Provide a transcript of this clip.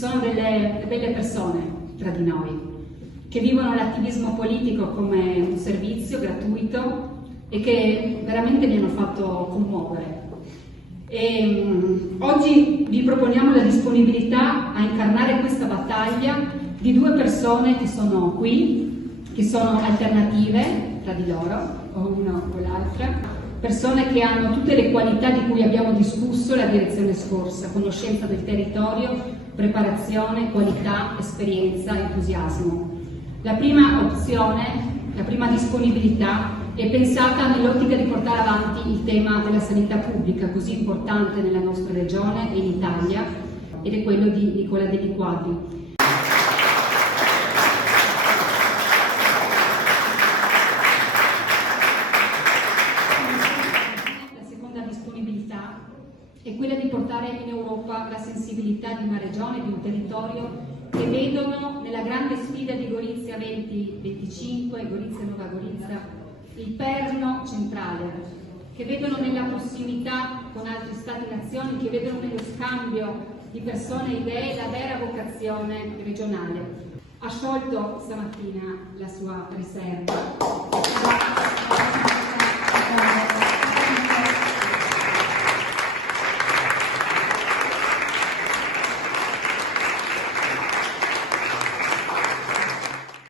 sono delle belle persone tra di noi, che vivono l'attivismo politico come un servizio gratuito e che veramente mi hanno fatto commuovere. Oggi vi proponiamo la disponibilità a incarnare questa battaglia di due persone che sono qui, che sono alternative tra di loro, o una o l'altra, persone che hanno tutte le qualità di cui abbiamo discusso la direzione scorsa: conoscenza del territorio, preparazione, qualità, esperienza, entusiasmo. La prima opzione, la prima disponibilità è pensata nell'ottica di portare avanti il tema della sanità pubblica, così importante nella nostra regione e in Italia, ed è quello di Nicola Deli Quadri. È quella di portare in Europa la sensibilità di una regione, di un territorio che vedono nella grande sfida di Gorizia 2025, Gorizia Nuova Gorizia, il perno centrale, che vedono nella prossimità con altri stati-nazioni, che vedono nello scambio di persone e idee la vera vocazione regionale. Ha sciolto stamattina la sua riserva.